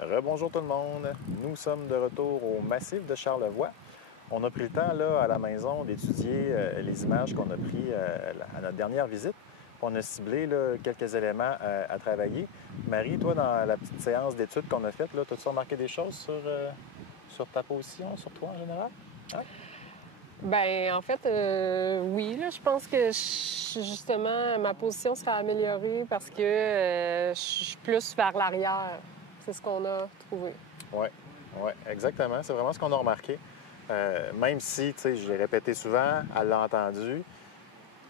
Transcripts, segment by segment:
Rebonjour tout le monde. Nous sommes de retour au massif de Charlevoix. On a pris le temps là, à la maison d'étudier les images qu'on a prises à notre dernière visite. On a ciblé là, quelques éléments à travailler. Marie, toi, dans la petite séance d'études qu'on a faite, as-tu remarqué des choses sur ta position, sur toi en général? Hein? Ben en fait, oui, là, je pense que justement, ma position sera améliorée parce que je suis plus vers l'arrière. C'est ce qu'on a trouvé. Oui, ouais, exactement. C'est vraiment ce qu'on a remarqué. Même si, tu sais, je l'ai répété souvent, elle l'a entendu,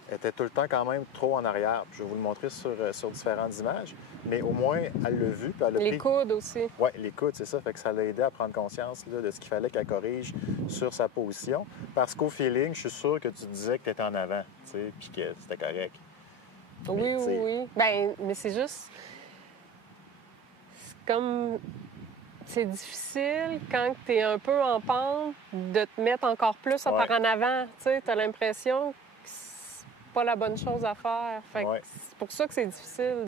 elle était tout le temps quand même trop en arrière. Puis je vais vous le montrer sur différentes images, mais au moins, elle l'a vu, puis elle a Les pris... coudes aussi. Oui, l'écoute, c'est ça. Fait que ça l'a aidé à prendre conscience là, de ce qu'il fallait qu'elle corrige sur sa position. Parce qu'au feeling, je suis sûr que tu disais que tu étais en avant, tu sais, puis que c'était correct. Mais, Oui, tu oui, sais, oui. Ben, mais c'est juste... C'est comme... C'est difficile quand tu es un peu en pente de te mettre encore plus ouais, par en avant. Tu sais, tu as l'impression que c'est pas la bonne chose à faire. Fait que ouais, c'est pour ça que c'est difficile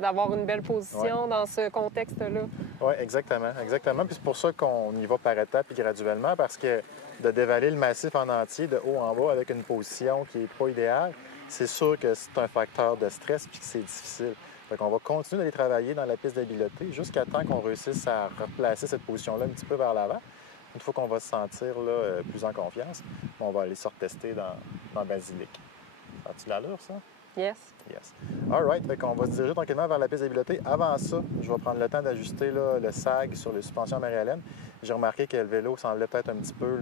d'avoir une belle ouais. position dans ce contexte-là. Oui, exactement, exactement. Puis c'est pour ça qu'on y va par étapes et graduellement, parce que de dévaler le massif en entier, de haut en bas, avec une position qui n'est pas idéale, c'est sûr que c'est un facteur de stress puis que c'est difficile. Fait qu'on va continuer d'aller travailler dans la piste d'habileté jusqu'à temps qu'on réussisse à replacer cette position-là un petit peu vers l'avant. Une fois qu'on va se sentir là, plus en confiance, on va aller se retester dans Basilic. As-tu de l'allure, ça? Yes. Yes. All right. Fait qu'on va se diriger tranquillement vers la piste d'habileté. Avant ça, je vais prendre le temps d'ajuster là, le sag sur les suspensions Marie-Hélène. J'ai remarqué que le vélo semblait peut-être un petit peu,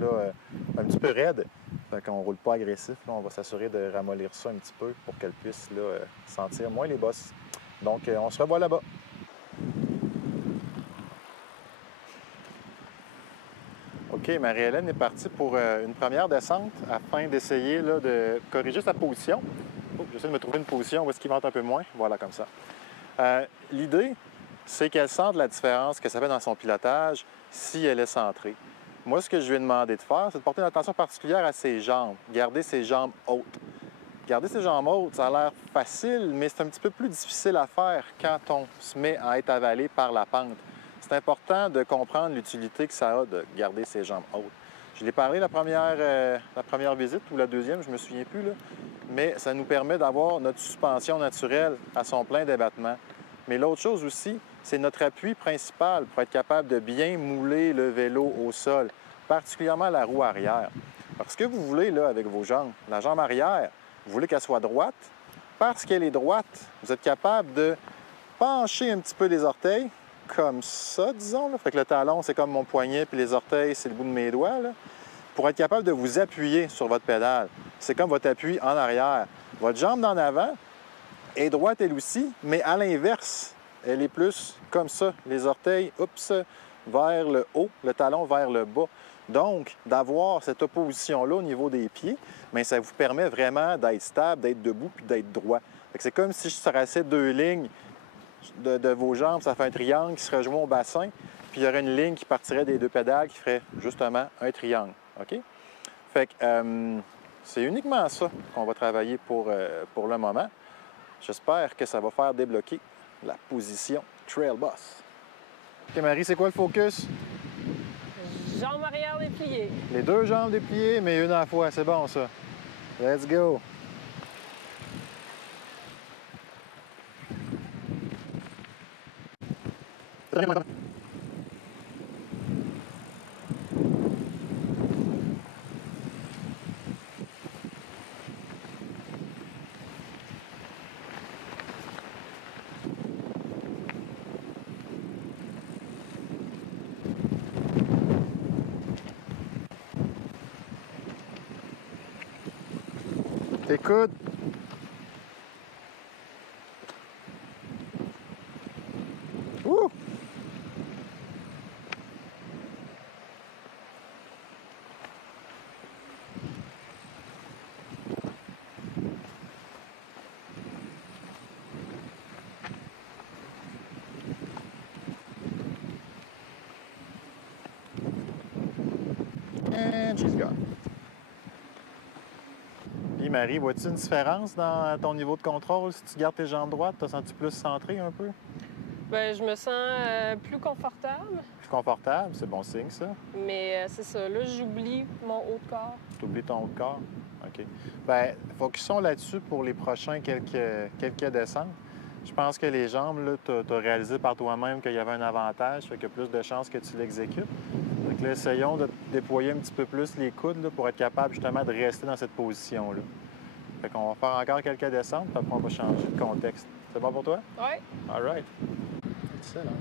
un petit peu raide. Fait qu'on roule pas agressif. Là. On va s'assurer de ramollir ça un petit peu pour qu'elle puisse là, sentir moins les bosses. Donc, on se revoit là-bas. OK, Marie-Hélène est partie pour une première descente afin d'essayer là, de corriger sa position. Oh, j'essaie de me trouver une position où est-ce qu'il vente un peu moins. Voilà, comme ça. L'idée, c'est qu'elle sente la différence que ça fait dans son pilotage si elle est centrée. Moi, ce que je lui ai demandé de faire, c'est de porter une attention particulière à ses jambes, garder ses jambes hautes. Garder ses jambes hautes, ça a l'air facile, mais c'est un petit peu plus difficile à faire quand on se met à être avalé par la pente. C'est important de comprendre l'utilité que ça a de garder ses jambes hautes. Je l'ai parlé la première visite ou la deuxième, je ne me souviens plus, là. Mais ça nous permet d'avoir notre suspension naturelle à son plein débattement. Mais l'autre chose aussi, c'est notre appui principal pour être capable de bien mouler le vélo au sol, particulièrement la roue arrière. Alors, ce que vous voulez là, avec vos jambes, la jambe arrière, vous voulez qu'elle soit droite. Parce qu'elle est droite, vous êtes capable de pencher un petit peu les orteils, comme ça, disons. Là. Fait que le talon, c'est comme mon poignet, puis les orteils, c'est le bout de mes doigts. Là. Pour être capable de vous appuyer sur votre pédale. C'est comme votre appui en arrière. Votre jambe d'en avant est droite elle aussi, mais à l'inverse. Elle est plus comme ça. Les orteils, oups, vers le haut, le talon vers le bas. Donc, d'avoir cette opposition-là au niveau des pieds, bien, ça vous permet vraiment d'être stable, d'être debout puis d'être droit. C'est comme si je traçais deux lignes de vos jambes, ça fait un triangle qui se rejoint au bassin, puis il y aurait une ligne qui partirait des deux pédales qui ferait justement un triangle. OK? Fait que c'est uniquement ça qu'on va travailler pour le moment. J'espère que ça va faire débloquer la position Trail Boss. OK, Marie, c'est quoi le focus? Jambes arrière dépliées. Les deux jambes dépliées, mais une à la fois. C'est bon, ça. Let's go! T'écoutes? Ouh! And she's gone. Puis Marie, vois-tu une différence dans ton niveau de contrôle si tu gardes tes jambes droites? T'as senti plus centré un peu? Ben, je me sens plus confortable, Plus confortable, c'est bon signe, ça. mais c'est ça. Là, j'oublie mon haut de corps. Tu oublies ton haut de corps? OK. Bien, focusons là-dessus pour les prochains quelques descentes. Je pense que les jambes, là, tu as réalisé par toi-même qu'il y avait un avantage, fait qu'il y a plus de chances que tu l'exécutes. Donc là, essayons de déployer un petit peu plus les coudes là, pour être capable justement de rester dans cette position-là. Fait qu'on va faire encore quelques descentes, puis après on va changer de contexte. C'est bon pour toi? Oui. All right. Excellent.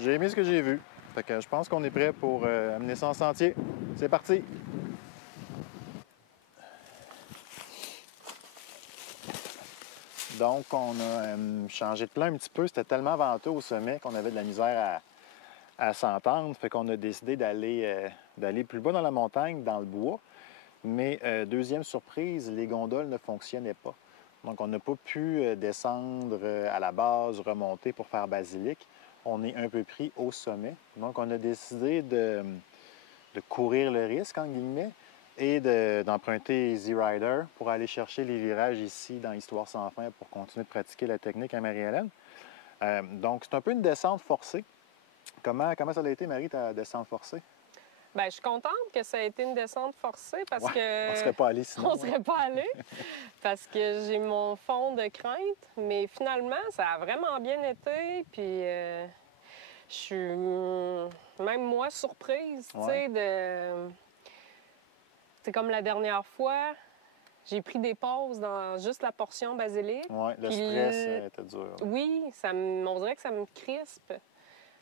J'ai aimé ce que j'ai vu. Fait que je pense qu'on est prêt pour amener ça en sentier. C'est parti! Donc, on a changé de plan un petit peu. C'était tellement venteux au sommet qu'on avait de la misère à s'entendre. Fait qu'on a décidé d'aller plus bas dans la montagne, dans le bois. Mais deuxième surprise, les gondoles ne fonctionnaient pas. Donc, on n'a pas pu descendre à la base, remonter pour faire Basilic. On est un peu pris au sommet. Donc, on a décidé de courir le risque, en guillemets, et d'emprunter Easy Rider pour aller chercher les virages ici dans Histoire sans fin pour continuer de pratiquer la technique à Marie-Hélène. Donc, c'est un peu une descente forcée. Comment ça a été, Marie, ta descente forcée? Bien, je suis contente que ça ait été une descente forcée parce Ouais, que... on serait pas allé sinon. On serait pas allé parce que j'ai mon fond de crainte, mais finalement, ça a vraiment bien été. Puis je suis même moi surprise, tu sais, de... C'est comme la dernière fois, j'ai pris des pauses dans juste la portion basilic. Oui, le stress était dur. Oui, on dirait que ça me crispe.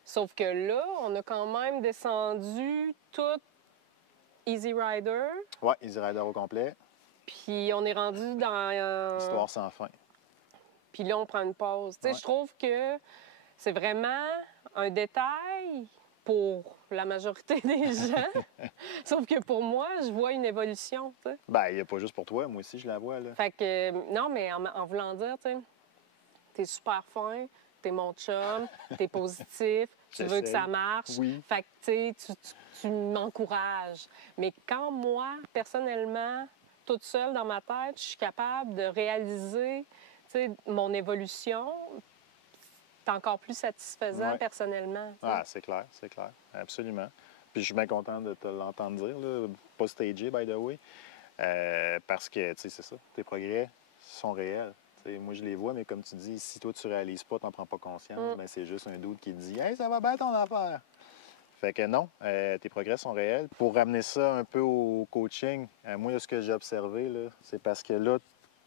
Sauf que là, on a quand même descendu tout Easy Rider. Oui, Easy Rider au complet. Puis on est rendu dans... Histoire sans fin. Puis là, on prend une pause. Tu sais, Ouais. je trouve que c'est vraiment un détail pour la majorité des gens. Sauf que pour moi, je vois une évolution, tu sais. Ben, il n'y a pas juste pour toi, moi aussi, je la vois, là. Fait que, non, mais en voulant dire, tu sais, t'es super fin, t'es mon chum, t'es positif, tu veux que ça marche. Oui. Fait que, tu sais, tu m'encourages. Mais quand moi, personnellement, toute seule dans ma tête, je suis capable de réaliser, tu sais, mon évolution, c'est encore plus satisfaisant Ouais. personnellement. Tu sais. Ah, c'est clair, absolument. Puis je suis bien content de te l'entendre dire, là. Pas stagé, by the way. Parce que, tu sais, c'est ça, tes progrès sont réels. T'sais, moi, je les vois, mais comme tu dis, si toi, tu réalises pas, t'en prends pas conscience, ben, c'est juste un doute qui te dit « Hey, ça va bien ton affaire! » Fait que non, tes progrès sont réels. Pour ramener ça un peu au coaching, moi, là, ce que j'ai observé, là, c'est parce que là,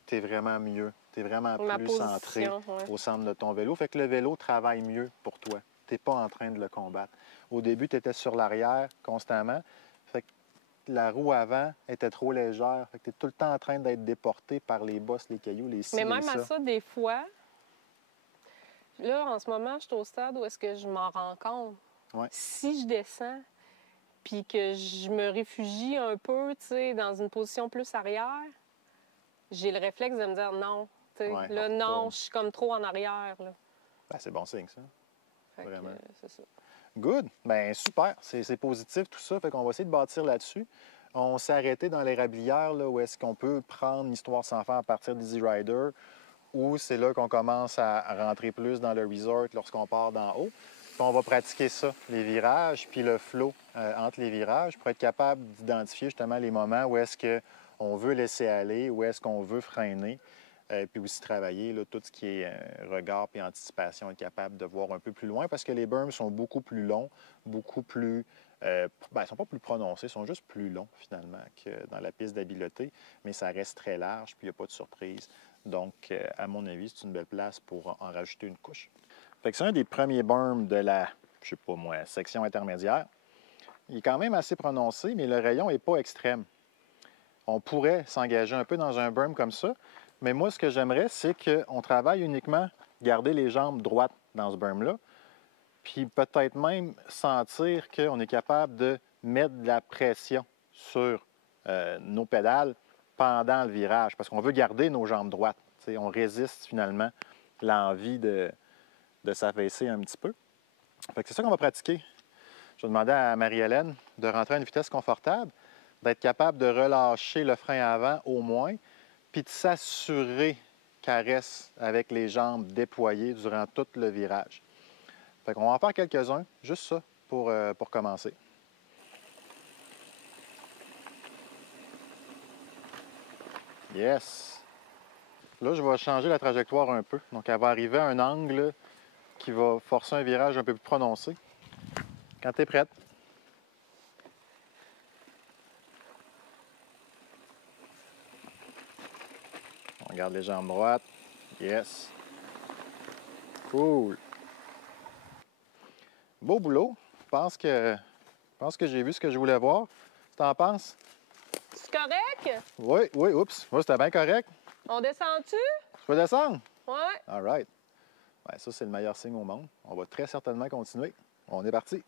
tu es vraiment mieux. Tu es vraiment Ma plus position, centré ouais. au centre de ton vélo. Fait que le vélo travaille mieux pour toi. Tu n'es pas en train de le combattre. Au début, tu étais sur l'arrière constamment. Fait que la roue avant était trop légère. Fait que tu es tout le temps en train d'être déporté par les bosses, les cailloux, les ci, Mais les même à ça, des fois, là, en ce moment, je suis au stade où est-ce que je m'en rends compte. Ouais. Si je descends, puis que je me réfugie un peu, tu sais, dans une position plus arrière, j'ai le réflexe de me dire non. Tu sais, Ouais, là, retourne. non, je suis comme trop en arrière. Là. Ben, c'est bon signe, ça. Fait que, Vraiment. c'est ça. Good. Bien, super. C'est positif tout ça. Fait qu'on va essayer de bâtir là-dessus. On s'est arrêté dans l'érablière, là, où est-ce qu'on peut prendre l'histoire sans fin à partir d'Easy Rider, ou c'est là qu'on commence à rentrer plus dans le resort lorsqu'on part d'en haut. Puis on va pratiquer ça, les virages, puis le flow entre les virages, pour être capable d'identifier justement les moments où est-ce qu'on veut laisser aller, où est-ce qu'on veut freiner. Puis aussi travailler là, tout ce qui est regard et anticipation, être capable de voir un peu plus loin parce que les berms sont beaucoup plus longs, beaucoup plus... ils ne sont pas plus prononcés, ils sont juste plus longs finalement que dans la piste d'habileté, mais ça reste très large puis il n'y a pas de surprise. Donc, à mon avis, c'est une belle place pour en rajouter une couche. Fait que c'est un des premiers berms de la, je sais pas moi, section intermédiaire. il est quand même assez prononcé, mais le rayon n'est pas extrême. On pourrait s'engager un peu dans un berm comme ça, mais moi, ce que j'aimerais, c'est qu'on travaille uniquement garder les jambes droites dans ce berm-là, puis peut-être même sentir qu'on est capable de mettre de la pression sur nos pédales pendant le virage, parce qu'on veut garder nos jambes droites. T'sais, on résiste finalement l'envie de s'affaisser un petit peu. Fait que c'est ça qu'on va pratiquer. Je vais demander à Marie-Hélène de rentrer à une vitesse confortable, d'être capable de relâcher le frein avant au moins, puis de s'assurer qu'elle reste avec les jambes déployées durant tout le virage. Fait qu'on va en faire quelques-uns, juste ça, pour commencer. Yes! Là, je vais changer la trajectoire un peu. Donc, elle va arriver à un angle qui va forcer un virage un peu plus prononcé. Quand tu es prête. On garde les jambes droites. Yes! Cool! Beau boulot. Je pense que j'ai vu ce que je voulais voir. Tu t'en penses? C'est correct? Oui, oui, oups. Moi, c'était bien correct. On descend-tu? Je peux descendre? Ouais. All right. Ouais, ça, c'est le meilleur signe au monde. On va très certainement continuer. On est parti.